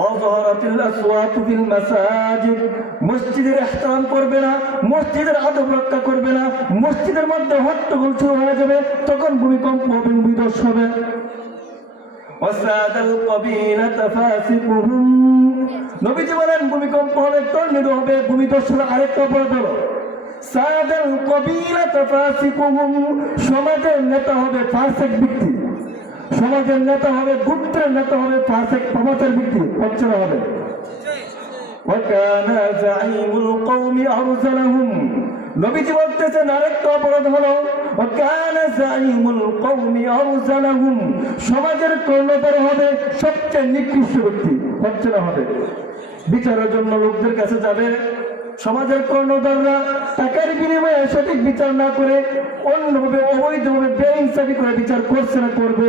ওয়াযহারাতিল আসওয়াতু feel মাসাজিদ, মসজিদের ইহতিরাম করবে না, মসজিদের আদব রক্ষা করবে না, মসজিদের মধ্যে হট্টগোল শুরু হয়ে যাবে, তখন ভূমিকম্প হবে, ভূমিধস হবে। ওয়াসাদাল কাবিলাতা ফাসিকুহুম, নবীজি বলেন ভূমিকম্প হবে, টর্নেডো হবে, ভূমিধস হবে। আরেকটা অপরাধ হলো সাদাল কাবিলাতা ফাসিকুহুম, সমাজের নেতা হবে ফাসিক ব্যক্তি, সমাজের নেতা হবে, গোত্রের নেতা হবে ফাসিক পাপাচার ব্যক্তি, পচরা হবে। ওয়াকানা জাঈমুল কওমি আরজালাহুম, নবীজি বলতেছেন আরেকটা অপরাধ হলো ওয়াকানা জাঈমুল কওমি আরজালাহুম, সমাজের কর্ণধার হবে সবচেয়ে নিকৃষ্ট ব্যক্তি, পচরা হবে। বিচারের জন্য লোকদের কাছে যাবে, সমাজের কর্ণধাররা টাকার বিনিময়ে সঠিক বিচার না করে অন্যভাবে অবৈধভাবে বেইনসাফি করে বিচার করছে না করবে,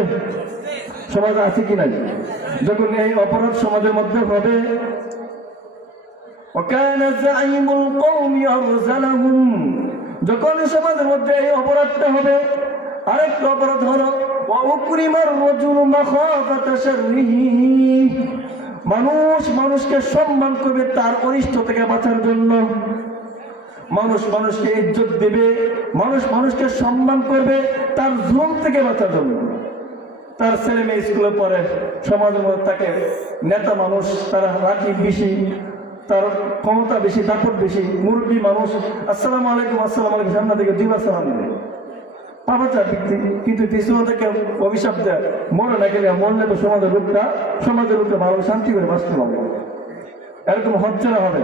সমাজ আছে কি নাই? যখন এই অপরাধ সমাজের মধ্যে হবে, ওয়াকানা জাঈমুল কওমি আরজালাহুম, যখন সমাজের মধ্যে এই অপরাধটা হবে। আরেকটা অপরাধ হলো ওয়া উকরিমার রাজুলু মাখাফাতা শাররিহি, মানুষ মানুষকে সম্মান করবে তার অনিষ্ট থেকে বাঁচার জন্য, মানুষ মানুষকে ইজ্জত দেবে, মানুষ মানুষকে সম্মান করবে তার জুলুম থেকে বাঁচার জন্য। তার ছেলে মেয়ে স্কুলে পড়ে, সমাজের মধ্যে তাকে নেতা মানুষ, তার রাখি বেশি, তার ক্ষমতা বেশি, দাপট বেশি, মুরব্বী মানুষ, আসসালামু আলাইকুম আসসালামু আলাইকুম সামনে থেকে দিবা সালাম দেবে, পাপাচার ব্যক্তি, কিন্তু পিছনে থেকে অভিশাপ দেয়, মরে না গেলে মরলে তো সমাজের লোকটা ভালো শান্তি করে বাঁচতে পারবে। এরকম হচ্ছে না হবে,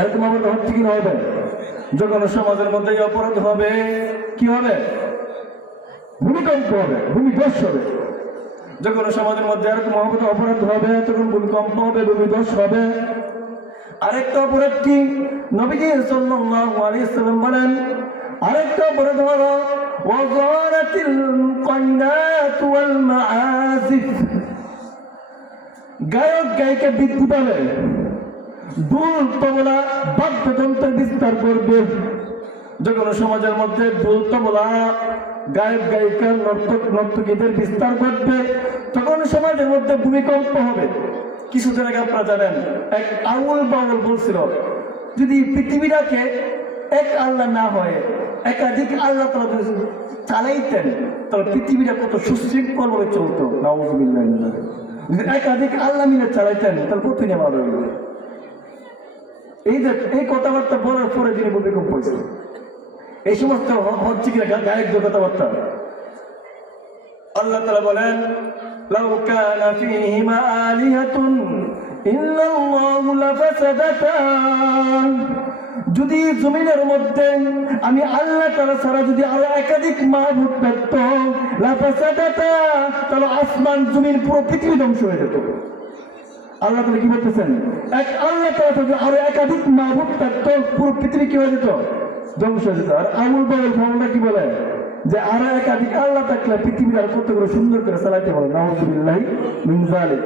এরকম আমাদের হচ্ছে কি হবে? যখন সমাজের মধ্যে অপরাধ হবে, কি হবে? ভূমিকম্প হবে, ভূমিধস হবে। যখন সমাজের মধ্যে এরকম অপরাধ হবে, তখন ভূমিকম্প হবে, ভূমিধস হবে। আরেকটা অপরাধ কি? নবীজি সাল্লাল্লাহু আলাইহি ওয়াসাল্লাম বলেন আরেকটা অপরাধ হলো ওয়াযারাতিল কান্নাত ওয়াল মাআজিফ, গায়ক গায়িকা বৃদ্ধি পাবে, দুল তবলা বাদ্যযন্ত্রের বিস্তার করবে। যখন সমাজের মধ্যে দুল তবলা গায়ক গায়িকা নর্তক নর্তকীদের বিস্তার করবে, তখন সমাজের মধ্যে ভূমিকম্প হবে। কিছুদিন আগে আপনারা জানেন এক আউল বাউল বলছিল যদি পৃথিবীটাকে এক আল্লাহ না হয় একাধিক আল্লাহ তাআলা যদি চালাইতেন তাহলে পৃথিবীটা কত সুশৃঙ্খল ভাবে চলতো। নাউযুবিল্লাহ, যদি একাধিক আল্লাহ মিলে চালাইতেন তাহলে কোথায় নেওয়া হবে? এই কথাবার্তা বলার পরে যিনি ভূমিকম্প হয়েছিল, এই সমস্ত হচ্ছে কিনা গায়কদের কথাবার্তা। আল্লাহ তাআলা বলেন লাউ কানা ফীহিমা আলিহাতুন ইল্লাল্লাহু লাফাসাদাতা, যদি জমিনের মধ্যে আমি আল্লাহ তাআলা ছাড়া যদি আরো একাধিক মাবুদ থাকতো লাফাসাদাতা, তাহলে আসমান জমিন পুরো পৃথিবী ধ্বংস হয়ে যেত। আল্লাহ তাআলা কি বলতেছেন? এক আল্লাহ তাআলা যদি আরো একাধিক মাবুদ থাকতো পুরো পৃথিবী কি হয়ে যেত? ধ্বংস হয়ে যেত। আর আমুল বাউল ফাউন্ডা কি বলে যে আরো একাধিক আল্লাহ থাকলে পৃথিবীর আর কত করে সুন্দর করে চালাইতে পারে। নাউযুবিল্লাহি মিন যালিক।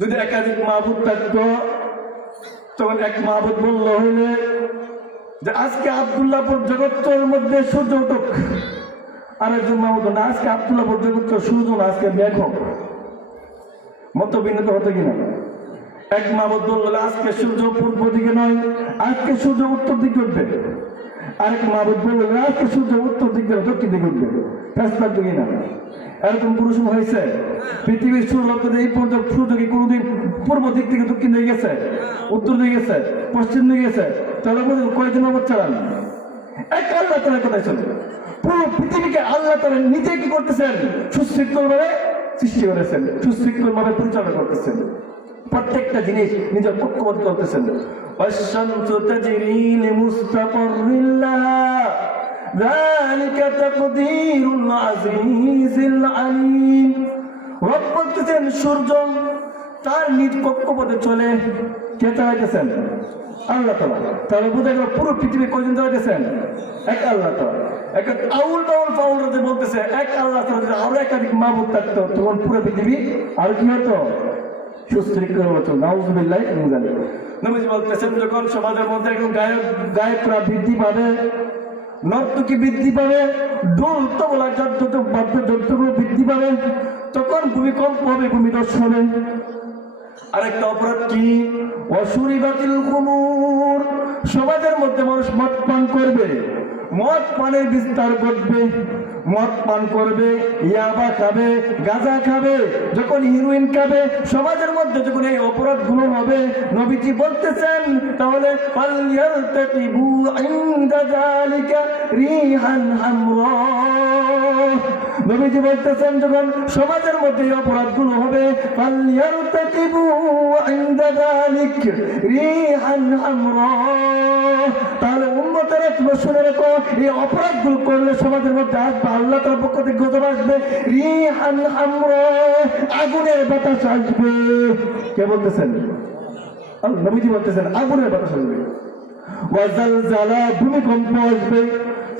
যদি একাধিক মাবুদ থাকতো তখন এক মাবুদ বলল হইলে যে আজকে আব্দুল্লাহপুর জগৎের মধ্যে সূর্য উঠুক, আর একজন মাবুদ না আজকে আব্দুল্লাহপুর জগৎ সূর্য না আজকে মেঘ হোক, মত ভিন্নতা হতো কিনা? এক মাবুদ বলল আজকে সূর্য পূর্ব দিকে নয় আজকে সূর্য উত্তর দিকে উঠবে, আরেক মাবুদ বলল আজকে সূর্য উত্তর দিক দিয়ে দক্ষিণ দিকে উঠবে। ফেসলা দিকে না এরকম পুরুষ হয়েছে পৃথিবীর সূর্য এই পর্যন্ত সূর্য কি কোনোদিন পূর্ব দিক থেকে দক্ষিণ দিকে গেছে, উত্তর দিকে গেছে, পশ্চিম দিকে গেছে? তাহলে কয়েকজন অবধ চালান এক আল্লাহ তাআলা কোথায় চলে? পুরো পৃথিবীকে আল্লাহ তাআলা নিজে কি করতেছেন? সুশৃঙ্খল ভাবে সৃষ্টি করেছেন, সুশৃঙ্খল ভাবে পরিচালনা করতেছেন, প্রত্যেকটা জিনিস নিজের পক্ষপাত করতেছেন। ওয়াশ-শামসু তাজরি লিমুস্তাকাররিন লাহা যালিকা তাকদীরুল আজিজিল আলীম। রব বলতেছেন সূর্য তার নিজ কক্ষপথে চলে, কে চালাইতেছেন? আল্লাহ তাআলা। তাহলে বোঝা গেল পুরো পৃথিবী কয়জন চালাইতেছেন? এক আল্লাহ তাআলা। এক আউল বাউল ফাউলরা বলতেছে এক আল্লাহ তাআলা আরো একাধিক মাবুদ থাকতো তখন পুরো পৃথিবী আর কি হতো? সুশৃঙ্খল হতো। নাউযুবিল্লাহি মিন যালিক। নবীজি বলতেছেন যখন সমাজের মধ্যে একজন গায়করা বৃদ্ধি পাবে, নর্তকী বৃদ্ধি পাবে, ঢোল তবলা বাদ্যযন্ত্রগুলো বৃদ্ধি পাবে, তখন ভূমিকম্প হবে, ভূমিধস হবে। আরেকটা অপরাধ কি? অশুরিবাতিল খুমুর, সমাজের মধ্যে মানুষ মদ পান করবে, মদ পানের বিস্তার ঘটবে, মদ পান করবে, ইয়াবা খাবে, গাঁজা খাবে, যখন হিরোইন খাবে, সমাজের মধ্যে যখন এই অপরাধগুলো হবে, নবীজি বলতেছেন তাহলে ফালইয়ারতাকিবু ইনদা যালিকা রিহান হামরা। নবীজি বলতেছেন যখন সমাজের মধ্যে এই অপরাধগুলো হবে, ফালইয়ারতাকিবু ইনদা যালিকা রিহান হামরা, তাহলে উম্মতেরা তোমরা শুনে রাখো, এই অপরাধগুলো করলে সমাজের মধ্যে আসবে আল্লাহ তাআলার পক্ষ থেকে গজব আসবে, রিহান হামরা, আগুনের বাতাস আসবে। কে বলতেছেন? নবীজি বলতেছেন আগুনের বাতাস আসবে। ওয়াজালজালা, ভূমিকম্প আসবে।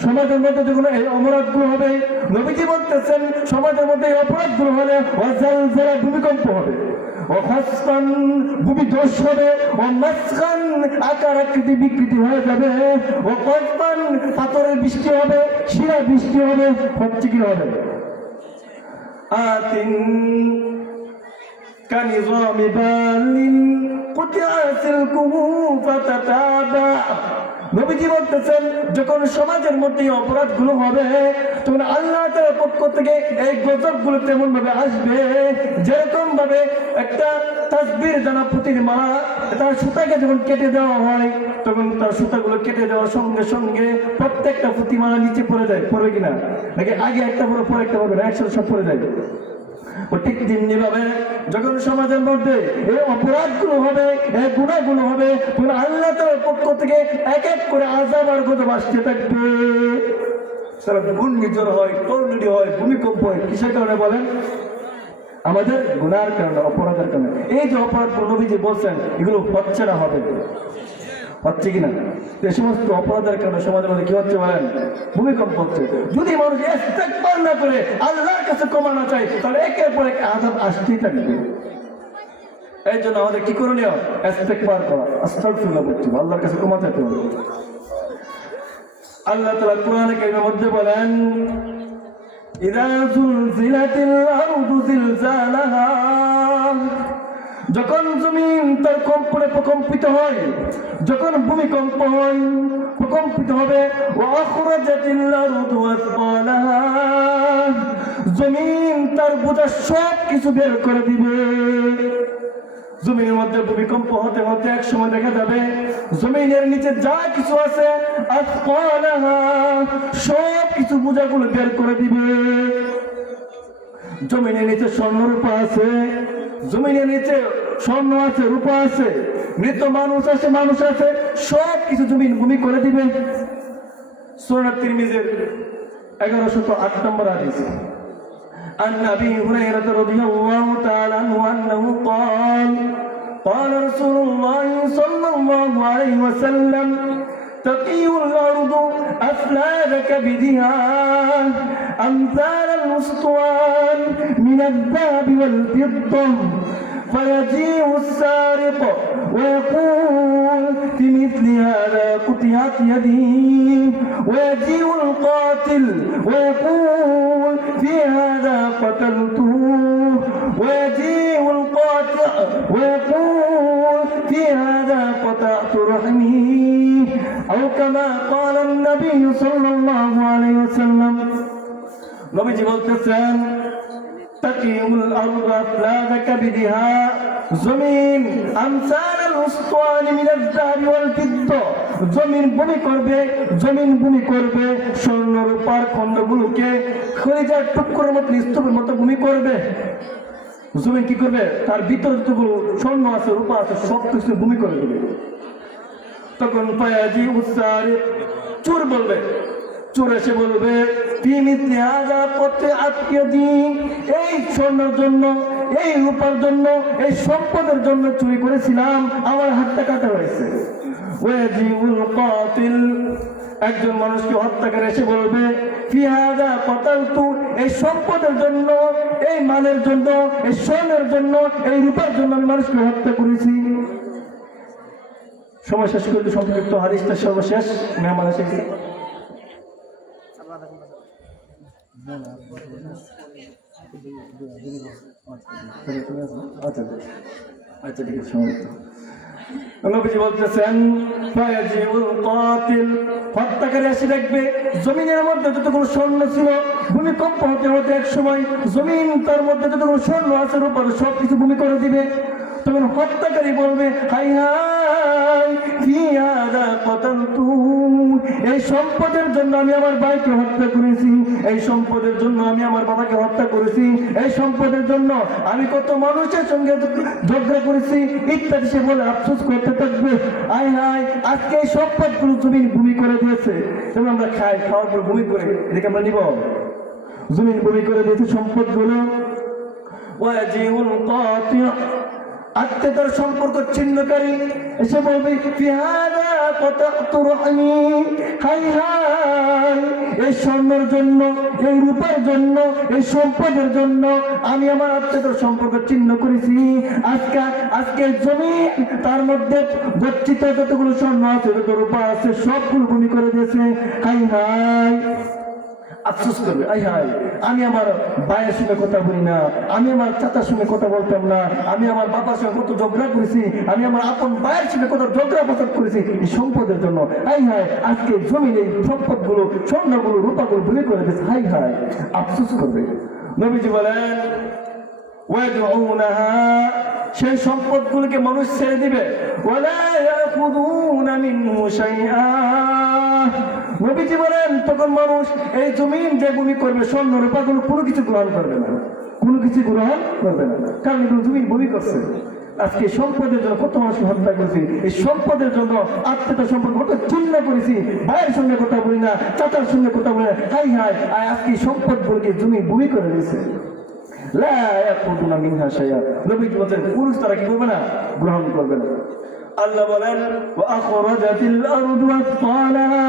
সমাজের মধ্যে যখন এই অপরাধগুলো হবে, নবীজি বলতেছেন সমাজের মধ্যে এই অপরাধগুলো হলে ওয়াজালজালা, ভূমিকম্প হবে। অখাসফান, ভূমিধস হবে। অমাসখান, আকার আকৃতি বিকৃতি হয়ে যাবে। অকসফান, পাথরের বৃষ্টি হবে, শিলা বৃষ্টি হবে। হচ্ছে কি হবে? আতিন কানিজামি বালিন কুতিআ সিলকুহু ফাতাতাবা। নবীজি বলতেছেন যখন সমাজের মধ্যে অপরাধগুলো হবে, তখন আল্লাহ তাআলার পক্ষ থেকে এই গজবগুলো তেমন ভাবে আসবে যেরকম ভাবে একটা তাসবির জানা পুঁতির মালা, তার সুতাকে যখন কেটে দেওয়া হয়, তখন তার সুতাগুলো কেটে দেওয়ার সঙ্গে সঙ্গে প্রত্যেকটা পুঁতি মালা নিচে পড়ে যায়। পড়বে কিনা? নাকি আগে একটা পরে পরে একটা পড়বে না, একসাথে সব পড়ে যায়? ও ঠিক তেমনি ভাবে যখন সমাজের মধ্যে এই অপরাধগুলো হবে, এই গুনাহগুলো হবে, তখন আল্লাহ তাআলার পক্ষ থেকে এক এক করে আযাব আর গজব আসতে থাকবে। সারা ঘূর্ণিঝড় হয়, টর্নেডো হয়, ভূমিকম্প হয়। কিসের কারণে বলেন? আমাদের গুনার কারণে, অপরাধের কারণে। এই যে অপরাধগুলো নবীজি বলছেন, এগুলো হচ্ছে না, হবে? হচ্ছে কিনা? এই সমস্ত অপরাধের কারণে সমাজের মধ্যে কি হচ্ছে বলেন? ভূমিকম্প হচ্ছে। যদি মানুষ ইস্তেগফার না করে আল্লাহর কাছে ক্ষমা না চায়, তাহলে একের পর এক আযাব আসতেই থাকবে। এই জন্য আমাদের কি করণীয়? ইস্তেগফার করা, আস্তাগফিরুল্লাহ বলতে হবে, আল্লাহর কাছে ক্ষমা চাইতে হবে। আল্লাহ তাআলা কোরআনে কারীমের মধ্যে বলেন, ইযা যুলজিলাতিল আরদু জিলজালাহা, যখন জমিন তার কম্পনে প্রকম্পিত হয়, যখন ভূমিকম্প হয়, প্রকম্পিত হবে। ওয়া আখরাজাতিল আরদু আসফালাহা, জমিন তার বোঝা সব কিছু বের করে দিবে। জমিনের মধ্যে ভূমিকম্প হতে হতে এক সময় দেখা যাবে জমিনের নিচে যা কিছু আছে আসফালাহা, সব কিছু বোঝাগুলো বের করে দিবে। জমিনের নিচে স্বর্ণ রূপা আছে, জমিনের নিচে স্বর্ণ আছে, রূপা আছে, মৃত মানুষ আছে, মানুষ আছে, সব কিছু জমিন ভূমি করে দিবে। সূরা তিরমিজির 1108 নম্বর হাদিস। عن أبي هريرة رضي الله تعالى عنه أنه قال قال رسول الله صلى الله عليه وسلم تقي الأرض أفلاذ كبدها أمثال الأسطوان من الذهب والفضة فيجيء السارق ويقول في مثل هذا قطعت يدي ويجيء القاتل ويقول في هذا قتلته ويجيء القاطع ويقول في هذا قطعت رحمي أو كما قال النبي صلى الله عليه وسلم. নবীজি বলতেছেন তাকিউল আরদু আফলাদা কাবিদিহা, জমিন আমসালাল উসতানি মিনাল যাহাবি ওয়াল ফিদ্দা, জমিন ভূমি করবে, জমিন ভূমি করবে, স্বর্ণ রূপার খণ্ডগুলোকে খনিজার টুকরোর মতো, স্তূপের মতো ভূমি করবে। জমিন কি করবে? তার ভিতরে যতগুলো স্বর্ণ আছে, রূপা আছে, সব কিছু ভূমি করে দেবে। তখন ফায়াজি উসারিক, চোর বলবে, চোর এসে বলবে এই স্বর্ণের জন্য, এই রূপার জন্য, এই সম্পদের জন্য চুরি করেছিলাম, আমার হাতটা কাটা হয়েছে। ওয়াজিউল কাতিল, একজন মানুষকে হত্যাকারী এসে বলবে ফি হাযা কাতালতু, এই সম্পদের জন্য, এই মালের জন্য, এই স্বর্ণের জন্য, এই রূপার জন্য আমি মানুষকে হত্যা করেছি। সময় শেষ করতে সংক্ষিপ্ত হাদিসটা সর্বশেষ মেহমান এসেছে। আচ্ছা আচ্ছা ঠিক আছে। নবীজি বলতেছেন ফায়াজিউল কাতিল, হত্যাকারী এসে দেখবে জমিনের মধ্যে যতগুলো স্বর্ণ ছিল, ভূমিকম্প হতে হতে এক সময় জমিন তার মধ্যে যতগুলো স্বর্ণ আছে রূপার সব কিছু ভূমি করে দিবে। তখন হত্যাকারী বলবে হাই হাই ফি হাদা কাতালতু, এই সম্পদের জন্য আমি আমার ভাইকে হত্যা করেছি, এই সম্পদের জন্য আমি আমার বাবাকে হত্যা করেছি, এই সম্পদের জন্য আমি কত মানুষের সঙ্গে ঝগড়া করেছি ইত্যাদি সে বলে আফসোস করতে থাকবে। হাই হাই আজকে এই সম্পদগুলো জমিন ভূমি করে দিয়েছে, যেমন আমরা খাই, খাওয়ার পর ভূমি করে এদিকে আমরা নিব, জমিন ভূমি করে দিয়েছে সম্পদগুলো। ওয়াজিউল কাতি, আত্মীয়তার সম্পর্ক ছিন্নকারী এসে বলবে ফিহাদা কাতাতু রহমি, হাই হাই এই স্বর্ণের জন্য, এই রূপার জন্য, এই সম্পদের জন্য আমি আমার আত্মীয়তার সম্পর্ক ছিন্ন করেছি। আজকে জমি তার মধ্যে গচ্ছিত যতগুলো স্বর্ণ আছে, যত রূপা আছে সবগুলো ভূমি করে দিয়েছে। হাই হাই আফসোস করবে, আই হাই আমি আমার ভাইয়ের সঙ্গে কথা বলি না, আমি আমার চাচার সঙ্গে কথা বলতাম না, আমি আমার বাবার সঙ্গে কত ঝগড়া করেছি, আমি আমার আপন ভাইয়ের সঙ্গে কত ঝগড়া ফসাদ করেছি এই সম্পদের জন্য। হাই হাই আজকে জমির এই সম্পদগুলো, স্বর্ণগুলো, রূপাগুলো ভূমি করে দিয়েছে। হাই হাই আফসোস করবে। নবীজি বলেন ওয়াদউনাহা, সেই সম্পদগুলোকে মানুষ ছেড়ে দিবে, ওয়ালা ইয়াখুযুনা মিনহু শাইআ। নবীজি বলেন তখন মানুষ এই জমিন যে ভূমি করবে, স্বর্ণ রূপাগুলো কোনো কিছু গ্রহণ করবে না, কোনো কিছু গ্রহণ করবে না, কারণ এগুলো জমিন ভূমি করছে। আজকে সম্পদের জন্য কত মানুষকে হত্যা করেছি, এই সম্পদের জন্য আত্মীয়তা সম্পর্ক কত চিন্তা করেছি, ভাইয়ের সঙ্গে কথা বলি না, চাচার সঙ্গে কথা বলি না। হাই হাই আজকে সম্পদগুলোকে জমি ভূমি করে দিয়েছে। লা ইয়াকুতুনা মিনহা শাইআ, নবীজি বলেন পুরুষ তারা কি করবে না, গ্রহণ করবে না। আল্লাহ বলেন ওয়া আখরাজাতিল আরদু আসফালাহা,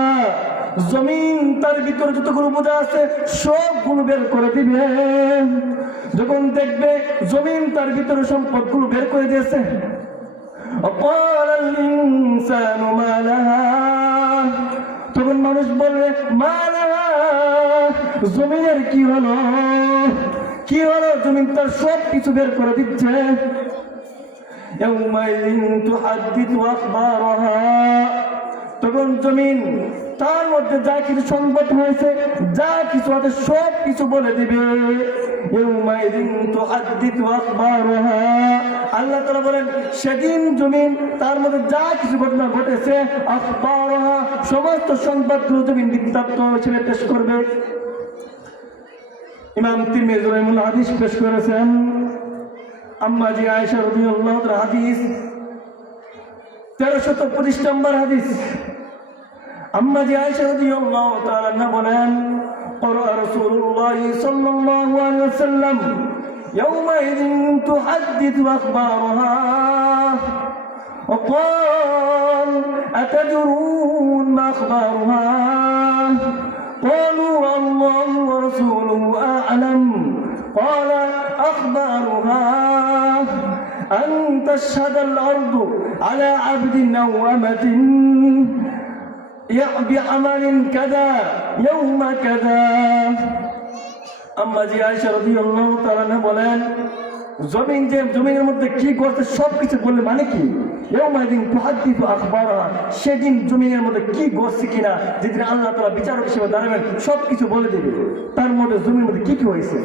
জমিন তার ভিতরে যতগুলো বোঝা আছে সবগুলো বের করে দিবে। যখন দেখবে জমিন তার ভিতরে সম্পদগুলো বের করে দিয়েছে, ওয়াকালাল ইনসানু মা লাহা, তখন মানুষ বলবে মা লাহা, জমিনের কি হলো, কি হলো, জমিন তার সব কিছু বের করে দিচ্ছে। ইয়াউমাইযিন তুহাদ্দিথু আখবারাহা, তখন জমিন তার মধ্যে যা কিছু সংবাদ হয়েছে, যা কিছু আছে সব কিছু বলে দিবে। ইয়াউমাইযিন তুহাদ্দিথু আখবারাহা, আল্লাহ তাআলা বলেন সেদিন জমিন তার মধ্যে যা কিছু ঘটনা ঘটেছে, আখবারাহা সমস্ত সংবাদগুলো জমিন বিস্তারিত হিসেবে পেশ করবে। ইমাম তিরমিজি রাহিমাহুল্লাহ হাদিস পেশ করেছেন, আম্মা জি আয়েশা রাদিয়াল্লাহু তাআলা হাদিস 1325 নম্বর হাদিস। আম্মা জি আয়েশা রাদিয়াল্লাহু তাআলা আনহা বলেন قرأ رسول الله صلى الله عليه وسلم يومئذ تحدث أخبارها وقال أتدرون ما أخبارها قالوا الله ورسوله أعلم قال أخبارها أن تشهد الأرض على عبد أو أمة بعمل كذا يوم كذا। আম্মা জি আয়েশা রাদিয়াল্লাহু তাআলা বলেন জমিনের মধ্যে কি করতে সবকিছু বললে মানে কি, ইয়াউমাইদিন তুহাদ্দিথু আখবারাহা, সেদিন জমিনের মধ্যে কি ঘটছে কিনা, যেদিন আল্লাহ তাআলা বিচারক হিসেবে দাঁড়াবেন সবকিছু বলে দেবে, তার মধ্যে জমির মধ্যে কি কি হয়েছে।